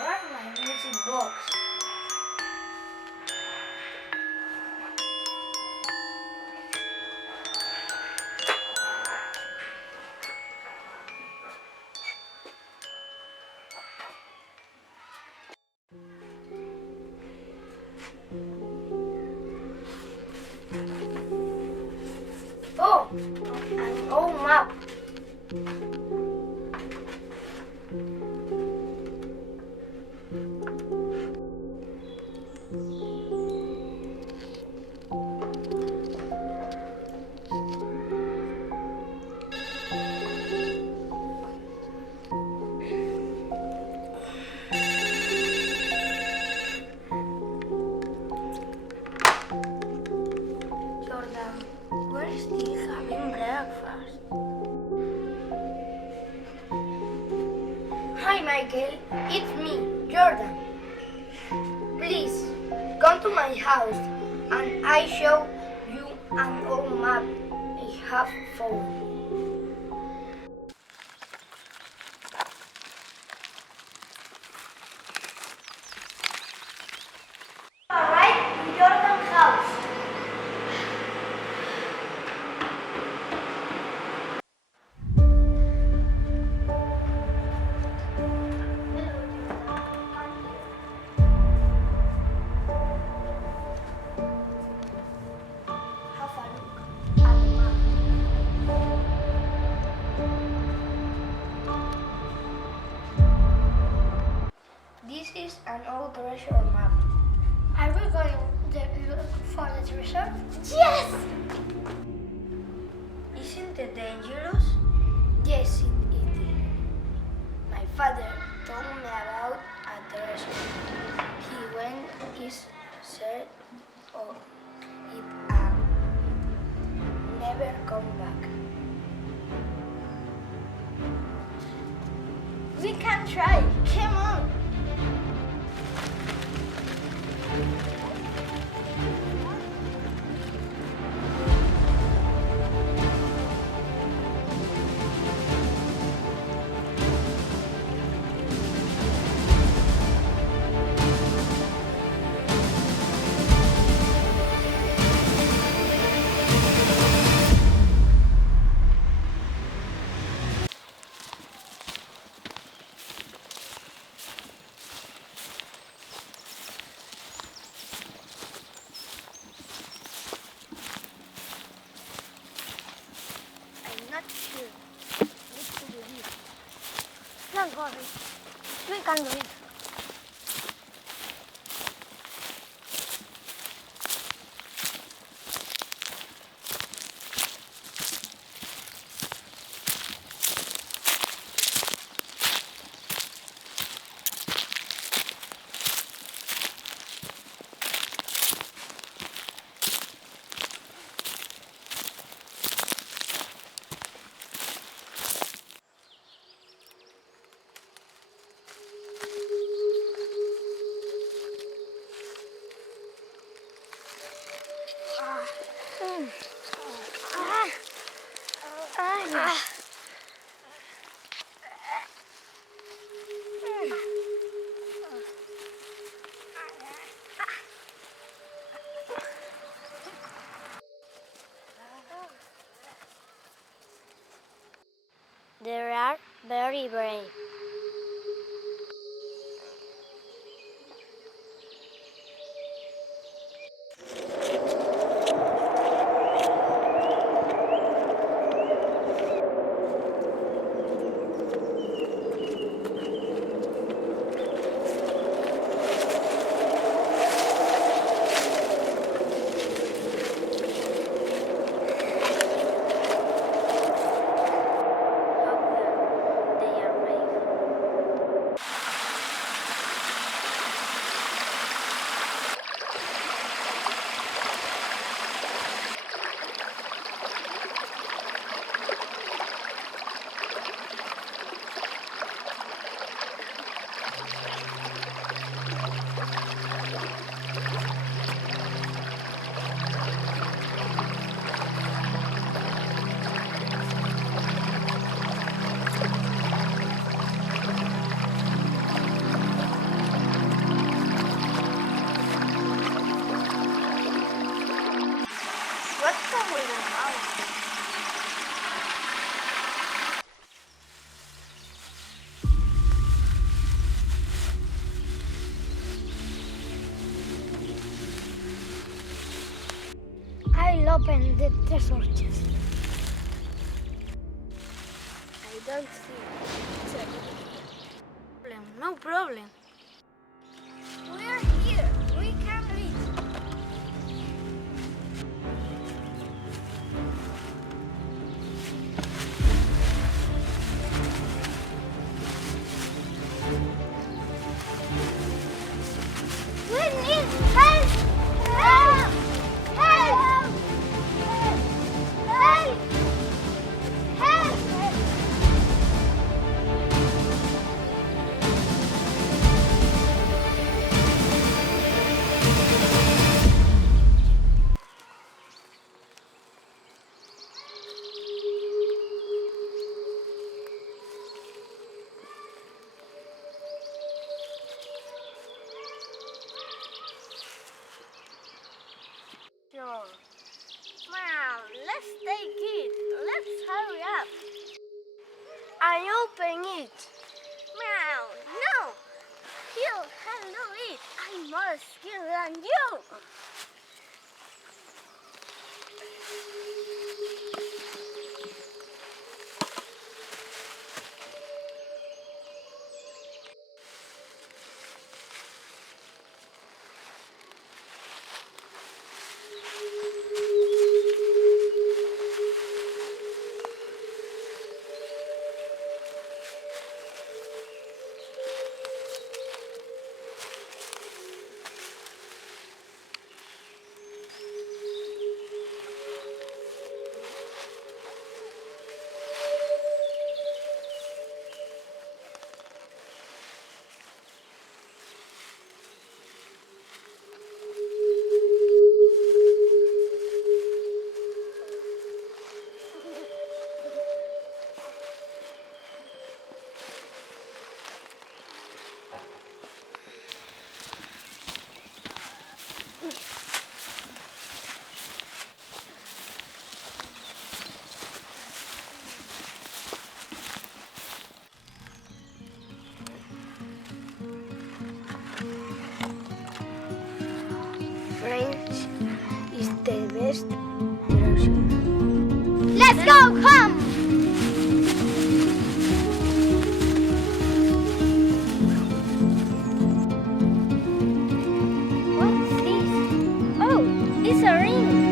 Where's my music box? Oh, an old map. Jordan, we're still having breakfast. Hi, Michael. It's me, Jordan. Please, come to my house and I show you an old map I have found. Alright, in Jordan's house. Have a look at the map. This is an old treasure map. Are we going to look for the treasure? Yes! Isn't it dangerous? Yes, it is. My father told me about a treasure. He went in search of it and never come back. We can try. Come on. I'm not sure. Let's do this. Don't worry. We can do it. They are very brave. How weird. They are brave. Está muy enojado. I'll open the treasure chest. I don't see it. No problem. We're here. We can reach. We need help! Help! Help! Help! Help! Sure. Wow, let's take it. Let's hurry up. I open it. Meow, no. You handle it. I'm more skilled than you. French is the best treasure. Let's go home! What's this? Oh, it's a ring.